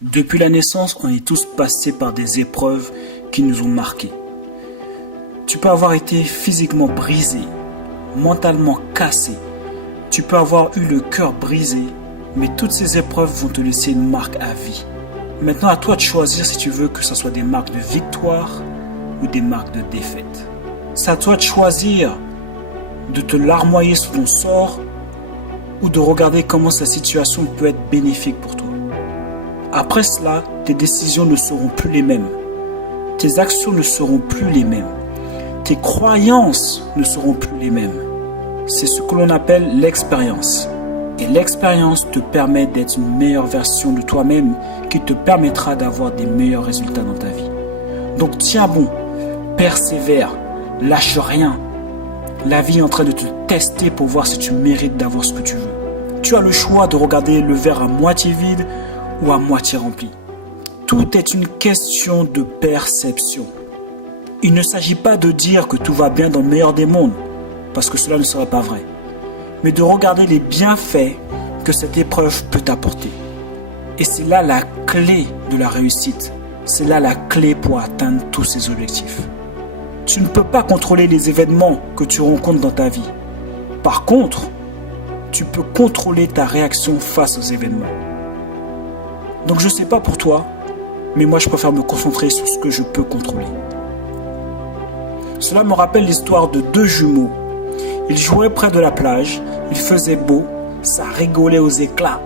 Depuis la naissance, on est tous passés par des épreuves qui nous ont marqués. Tu peux avoir été physiquement brisé, mentalement cassé. Tu peux avoir eu le cœur brisé, mais toutes ces épreuves vont te laisser une marque à vie. Maintenant, à toi de choisir si tu veux que ce soit des marques de victoire ou des marques de défaite. C'est à toi de choisir de te larmoyer sous ton sort ou de regarder comment sa situation peut être bénéfique pour toi. Après cela, tes décisions ne seront plus les mêmes. Tes actions ne seront plus les mêmes. Tes croyances ne seront plus les mêmes. C'est ce que l'on appelle l'expérience. Et l'expérience te permet d'être une meilleure version de toi-même qui te permettra d'avoir des meilleurs résultats dans ta vie. Donc tiens bon, persévère, lâche rien. La vie est en train de te tester pour voir si tu mérites d'avoir ce que tu veux. Tu as le choix de regarder le verre à moitié vide ou à moitié rempli. Tout est une question de perception. Il ne s'agit pas de dire que tout va bien dans le meilleur des mondes, parce que cela ne serait pas vrai, mais de regarder les bienfaits que cette épreuve peut t'apporter. Et c'est là la clé de la réussite. C'est là la clé pour atteindre tous ces objectifs. Tu ne peux pas contrôler les événements que tu rencontres dans ta vie. Par contre, tu peux contrôler ta réaction face aux événements. Donc je ne sais pas pour toi, mais moi je préfère me concentrer sur ce que je peux contrôler. Cela me rappelle l'histoire de deux jumeaux. Ils jouaient près de la plage, il faisait beau, ça rigolait aux éclats.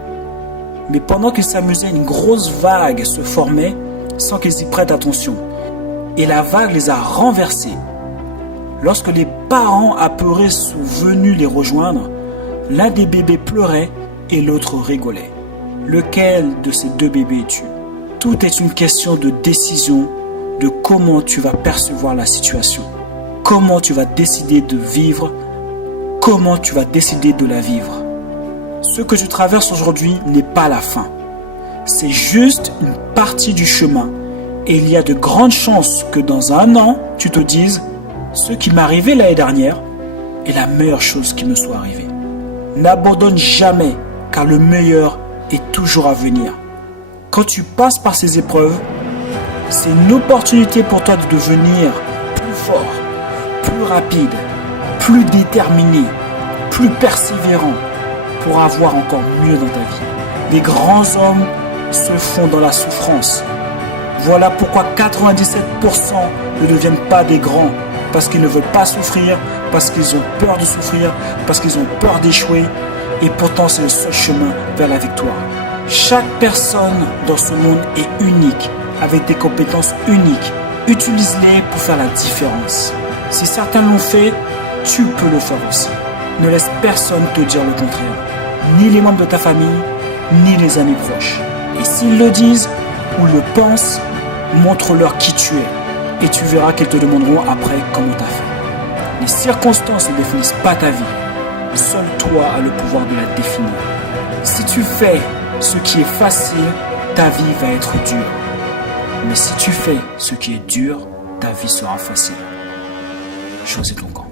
Mais pendant qu'ils s'amusaient, une grosse vague se formait sans qu'ils y prêtent attention. Et la vague les a renversés. Lorsque les parents apeurés sont venus les rejoindre, l'un des bébés pleurait et l'autre rigolait. Lequel de ces deux bébés es-tu? Tout est une question de décision, de comment tu vas percevoir la situation. Comment tu vas décider de vivre, comment tu vas décider de la vivre. Ce que tu traverses aujourd'hui n'est pas la fin. C'est juste une partie du chemin. Et il y a de grandes chances que dans un an, tu te dises « Ce qui m'est arrivé l'année dernière est la meilleure chose qui me soit arrivée. » N'abandonne jamais, car le meilleur est toujours à venir. Quand tu passes par ces épreuves, c'est une opportunité pour toi de devenir plus fort, plus rapide, plus déterminé, plus persévérant pour avoir encore mieux dans ta vie. Les grands hommes se font dans la souffrance. Voilà pourquoi 97% ne deviennent pas des grands, parce qu'ils ne veulent pas souffrir, parce qu'ils ont peur de souffrir, parce qu'ils ont peur d'échouer, et pourtant c'est le seul chemin vers la victoire. Chaque personne dans ce monde est unique, avec des compétences uniques. Utilise-les pour faire la différence. Si certains l'ont fait, tu peux le faire aussi. Ne laisse personne te dire le contraire. Ni les membres de ta famille, ni les amis proches. Et s'ils le disent ou le pensent, montre-leur qui tu es. Et tu verras qu'ils te demanderont après comment tu as fait. Les circonstances ne définissent pas ta vie. Seul toi as le pouvoir de la définir. Si tu fais ce qui est facile, ta vie va être dure. Mais si tu fais ce qui est dur, ta vie sera facile. Choisis ton camp.